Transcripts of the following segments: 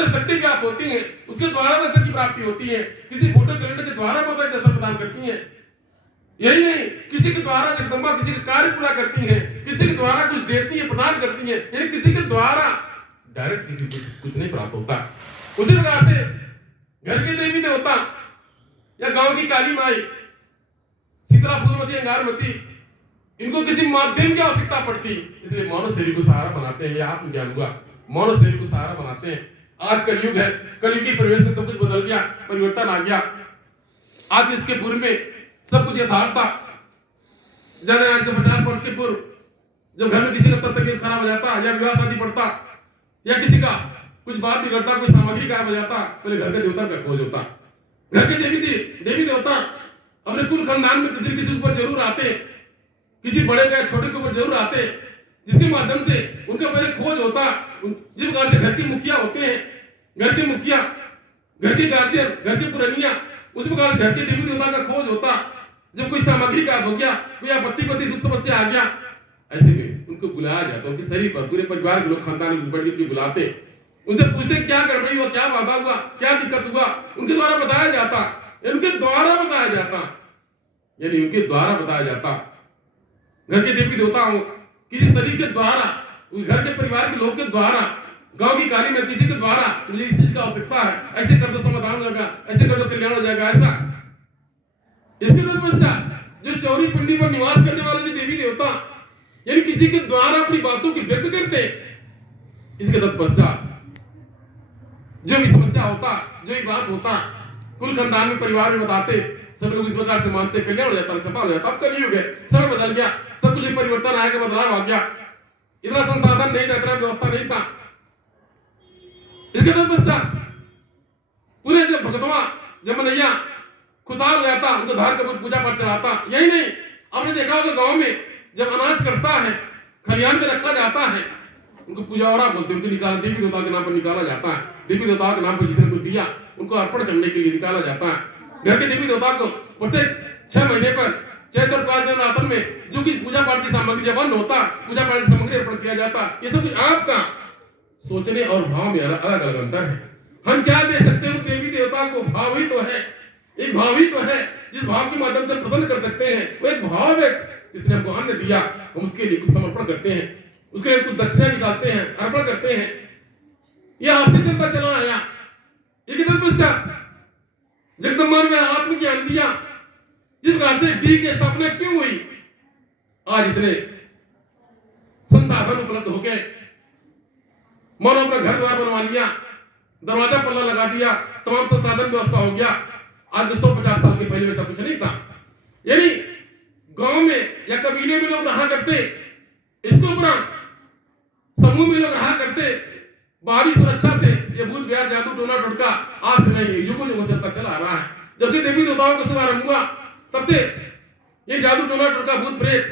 अंदर शक्ति व्याप्त होती है, उसके द्वारा दर्शन की प्राप्ति होती है। किसी फोटो कैलेंडर के द्वारा माता दर्शन प्रदान करती है। यही नहीं, किसी के द्वारा जगदम्बा किसी का कार्य पूरा करती है, किसी के द्वारा कुछ देती है, प्रदान करती है। यानी किसी के द्वारा डायरेक्ट किसी को कुछ नहीं प्राप्त होता। उसी प्रकार से घर के देवी देवता या गांव की काली माई, शीतला फूलमती, अंगारमती, इनको किसी माध्यम की आवश्यकता पड़ती, इसलिए मानव शरीर को सहारा बनाते हैं। यह आत्मज्ञान हुआ, मानव शरीर को सहारा बनाते हैं। आज कलयुग है, कलयुग की परिवेश में सब कुछ बदल गया, परिवर्तन आ गया। आज इसके पूर्व में सब कुछ यथार्थ था। जैसे आज के 50 वर्ष के पूर्व जब घर में किसी का तबियत खराब हो जाता या विवाह शादी पड़ता या किसी का कुछ बात बिगड़ता, कोई सामग्री गायब हो जाता, पहले घर के देवता का खोज होता। घर के देवी देवता अपने कुल खानदान में किसी के ऊपर जरूर आते, किसी बड़े का छोटे के ऊपर जरूर आते, जिसके माध्यम से उनका पहले खोज होता। जिस प्रकार से घर के मुखिया होते हैं, घर के मुखिया, घर के गार्जियन, घर के पुरनिया, उस प्रकार से घर के देवी देवता का खोज होता। जब कोई सामग्री गायब हो गया, कोई आपत्ति दुख समस्या आ गया, ऐसे में उनको बुलाया जाता। उनके शरीर पर पूरे परिवार के लोग, खानदान के बड़े के बुलाते, उनसे पूछते क्या गड़बड़ी हुआ, क्या बाधा हुआ, क्या दिक्कत हुआ, उनके द्वारा बताया जाता। उनके द्वारा बताया जाता, यानी उनके द्वारा बताया जाता। घर के देवी देवता हो, किसी शरीर के द्वारा, घर के परिवार के लोग के द्वारा, गांव की काली में किसी के द्वारा, मुझे इस चीज का आवश्यकता है, ऐसे कर दो समाधान हो जाएगा, ऐसे कर दो कल्याण हो जाएगा, ऐसा। इसके तत्पश्चात जो चौरी पिंडी पर निवास करने वाले जो देवी देवता, यानी किसी के द्वारा अपनी बातों की व्यक्त करते, इसके तत्पश्चात जो भी समस्या होता, जो भी बात होता, कुल खानदान में, परिवार में बताते, सब लोग इस प्रकार से मानते, कल्याण हो जाता, सफल हो जाता। अब कलयुग है, समय बदल गया, सब कुछ परिवर्तन आएगा, बदलाव आ गया। इतना संसाधन नहीं था, इतना व्यवस्था नहीं था। इसके तत्पश्चात पूरे जब भगतवा, जब मनैया खुशहाल हो जाता, उनको धार कपूर पूजा पर चढ़ाता। यही नहीं, आपने देखा होगा गांव में जब अनाज कटता है, खलिहान में रखा जाता है, उनको पूजावरा बोलते हैं, उनको निकाला, देवी देवता के नाम पर निकाला जाता है। देवी देवता के नाम पर जिसने को दिया, उनको अर्पण करने के लिए निकाला जाता है। घर के देवी देवता को प्रत्येक 6 महीने पर चैत्र और कार्तिक नवरात्र में जो कि पूजा पाठ की सामग्री जब बंद होता, पूजा पाठ की सामग्री अर्पण किया जाता। ये सब कुछ आपका सोचने और भाव में अलग अलग अंतर है। हम क्या दे सकते हैं उस देवी देवता को? भाव ही तो है, एक भाव ही तो है जिस भाव के माध्यम से प्रसन्न कर सकते हैं। वो एक भाव है जिसने हमको अन्न दिया, हम उसके लिए कुछ समर्पण करते हैं, उसके लिए कुछ दक्षिणा निकालते हैं, अर्पण करते हैं। यह आज से चलता चला आया। एक तत्पश्चात जगदम्बा ने आत्मज्ञान दिया। जिस प्रकार से डी की स्थापना क्यों हुई? आज इतने संसाधन उपलब्ध हो गए, मानो अपना घर द्वार बनवा लिया, दरवाजा पल्ला लगा दिया, तमाम संसाधन व्यवस्था हो गया। आज 150 साल के पहले वैसा कुछ नहीं था। यानी गांव में या कबीले में लोग रहा करते, इसके उपरांत समूह में लोग रहा करते, बाहरी सुरक्षा से ये भूत बिहार जादू टोना टोटका आज से नहीं, युगों युगों चलता चला आ रहा है। जब से देवी देवताओं का शुभारंभ हुआ, तब से ये जादू टोना टोटका भूत प्रेत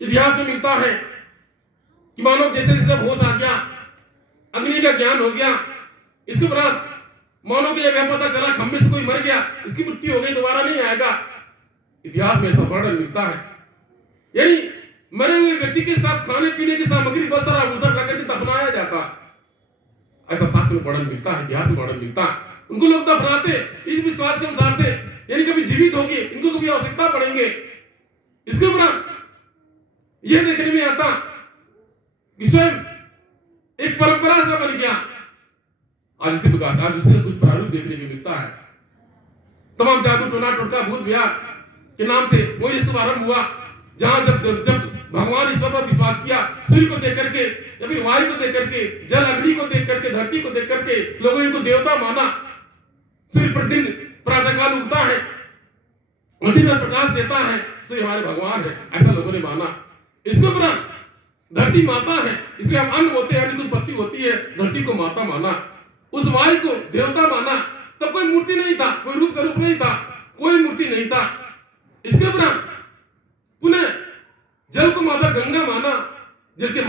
इतिहास में मिलता है कि मानो जैसे जैसे होश आ गया, अग्नि का ज्ञान हो गया, इसके उपरांत मानो कि यह पता चला खंबे से कोई मर गया, इसकी मृत्यु हो गई, दोबारा नहीं आएगा। इतिहास में ऐसा वर्णन मिलता है। यानी मरे हुए व्यक्ति के साथ खाने पीने की सामग्री, वस्त्र आभूषण रखकर के दफनाया जाता, ऐसा शास्त्र में वर्णन मिलता है, इतिहास में वर्णन मिलता है। उनको लोग दफनाते इस विश्वास के अनुसार से, यानी कभी जीवित होगी, इनको कभी आवश्यकता पड़ेंगे। इसके उपरांत यह देखने में आता कि स्वयं एक परंपरा सा बन गया। आज इसी प्रकार आज उसका कुछ प्रारूप देखने को मिलता है। तमाम जादू टोना टोटका भूत बिहार के नाम से वो ये शुभारंभ हुआ, जहां जब भगवान ईश्वर पर विश्वास किया, सूर्य को देख करके या फिर वायु को देख करके, जल अग्नि को देख करके, धरती को देख करके लोगों ने इनको देवता माना। सूर्य प्रतिदिन प्रातःकाल उगता है, दिन में प्रकाश देता है, सूर्य हमारे भगवान है, ऐसा लोगों ने माना। इसके उपरांत धरती माता है, इसमें हम अन्न होते हैं, उत्पत्ति होती है, धरती को माता माना। उस वायु को देवता माना। तब कोई मूर्ति नहीं था, कोई रूप स्वरूप नहीं था, कोई मूर्ति नहीं था। इसके उपरांत पुनः जल को माता गंगा माना। जल के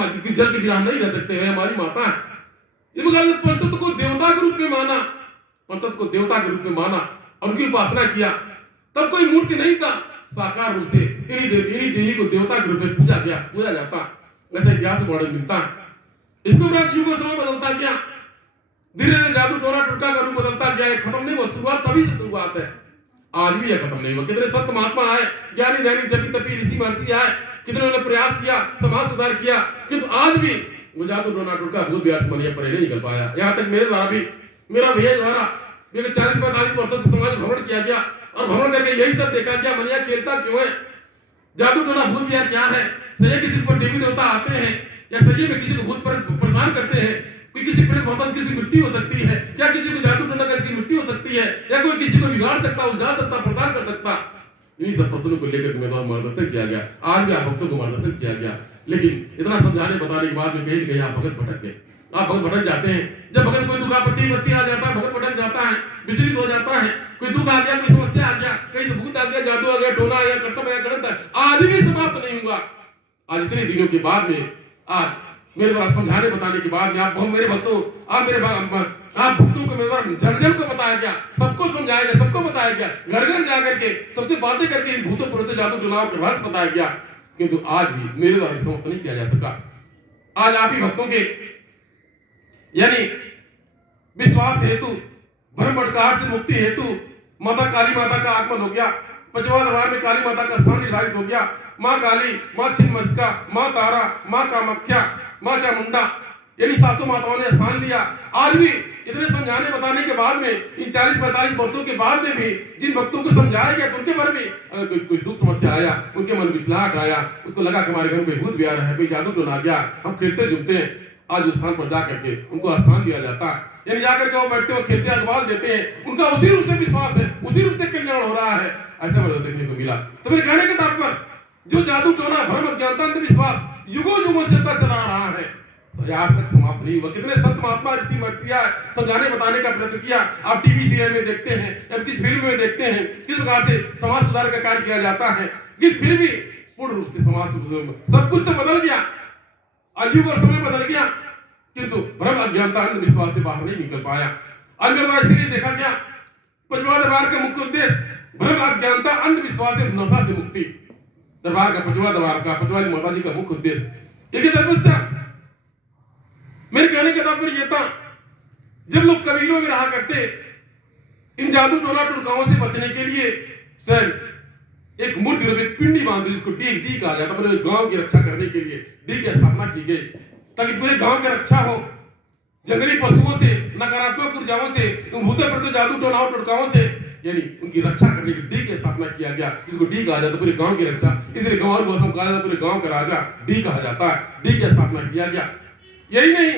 बिना नहीं रह सकते हैं, हमारी माता है। इस प्रकार से पंचतत्व को देवता के रूप में माना, पंचतत्व को देवता के रूप में माना और उनकी उपासना किया। तब कोई मूर्ति नहीं था, साकार रूप से इन्हीं देवी को देवता के रूप में पूजा जाता। ऐसा इतिहास में वर्णन मिलता है। इसके उपरांत युग और समय बदलता गया, धीरे धीरे जादू टोना टुटका का रूप बदलता गया है, खत्म नहीं हुआ, शुरुआत तभी से शुरुआत है, आज भी यह खत्म नहीं हुआ। कितने संत महात्मा आए, ज्ञानी ध्यानी जपी तपी ऋषि महर्षि आए, कितने ने प्रयास किया, समाज सुधार किया, किंतु आज भी वो जादू टोना टुटका भूत बिहार से मनिया परे नहीं निकल पाया। यहाँ तक मेरे द्वारा भी, मेरा भैया द्वारा 40-45 वर्षों से समाज भ्रमण किया गया और भ्रमण करके यही सब देखा गया, मनिया खेलता क्यों है, जादू टोना भूत बिहार क्या है, सही किसी पर देवी देवता आते हैं या सही में किसी को भूत पर परेशान करते हैं, कोई किसी प्रेत भवता किसी मृत्यु हो सकती है, क्या किसी को जादू टोना करके मृत्यु हो सकती है, या कोई किसी को बिगाड़ सकता, उलझा सकता, प्रदान कर सकता। इन्हीं सब प्रश्नों को लेकर मेरे द्वारा मार्गदर्शन किया गया, आज भी आप भक्तों को मार्गदर्शन किया गया। लेकिन इतना समझाने बताने के बाद में कहीं न कहीं आप भगत भटक गए, आप भगत भटक जाते हैं। जब भगत कोई दुख आपत्ति विपत्ति आ जाता है, भगत भटक जाता है, विचलित हो जाता है, कोई दुख आ गया, कोई समस्या आ गया, कहीं से भूत आ गया, जादू आ गया, टोना आ गया, कर्तव्य आ गया, आज भी समाप्त नहीं हुआ। आज इतने दिनों के बाद में, आज मेरे द्वारा समझाने बताने के बाद में आप मेरे भक्तों, आप भक्तों को मेरे द्वारा जन को बताया गया, सबको समझाया गया, सबको बताया गया, घर घर जाकर के सबसे बातें करके इन भूतों पुरोहितों जादू टोनाओं का रहस्य बताया गया, किंतु आज भी मेरे द्वारा समाप्त नहीं किया जा सका। आज आप ही भक्तों के यानी विश्वास हेतु, भ्रम भटकाहट से मुक्ति हेतु माता काली माता का आगमन हो गया। पचवा दरबार में काली माता का स्थान निर्धारित हो गया। माँ काली, माँ छिन्नमस्तिका, माँ तारा, माँ कामाख्या, माँ चामुंडा, यानी सातों माताओं ने स्थान लिया। आज भी इतने समझाने बताने के बाद में, इन 40-45 वर्षों के बाद में भी जिन भक्तों को समझाया गया, उनके बारे में अगर कोई दुख समस्या आया, उनके मन में विचलाहट आया, उसको लगा कि हमारे घर में कोई भूत बिहार है, कोई जादू टोना आ गया, हम खेलते जुमते हैं, आज उस स्थान पर जाकर के उनको स्थान दिया जाता है, यानी जाकर के वो बैठते हो, खेलते अखबार देते हैं, उनका उसी रूप से विश्वास है, उसी रूप से कल्याण हो रहा है। ऐसा मुझे देखने को मिला। तो मेरे कहने के तात्पर्य, जो जादू टोना भ्रम अज्ञानता अंधविश्वास युगों युगों चलता चला रहा है, आज तक समाप्त नहीं हुआ। कितने संत महात्मा ऋषि महर्षि समझाने बताने का प्रयत्न किया। आप टीवी सीरियल में देखते हैं या किस फिल्म में देखते हैं किस प्रकार से समाज सुधार का कार्य किया जाता है, कि फिर भी पूर्ण रूप से समाज सब कुछ तो बदल गया, युग और समय बदल गया, किंतु भ्रम अज्ञानता अंधविश्वास से बाहर नहीं निकल पाया। आज मेरे द्वारा इसलिए देखा गया, पचवा दरबार का मुख्य उद्देश्य भ्रम अज्ञानता अंधविश्वास से नशा से मुक्ति। दरबार का पचवा दरबार का पचवा माता जी का मुख्य उद्देश्य एक तपस्या। मेरे कहने का तात्पर्य यह था, जब लोग कबीलों में रहा करते, इन जादू टोना टुटकाओं से बचने के लिए स्वयं एक मूर्ति रूप एक पिंडी बांधी, जिसको डी कहा जाता, मतलब गांव की रक्षा करने के लिए डी की स्थापना की गई, ताकि पूरे गांव की रक्षा हो, जंगली पशुओं से, नकारात्मक ऊर्जाओं से, भूतों प्रति जादू टोनाओं टुटकाओं से, यानी उनकी रक्षा करने के डी की स्थापना किया गया, जिसको डी कहा जाता, पूरे गांव की रक्षा। इसलिए गंवारू भाषा में कहा जाता, पूरे गांव का राजा डी कहा जाता है, डी की स्थापना किया गया। यही नहीं,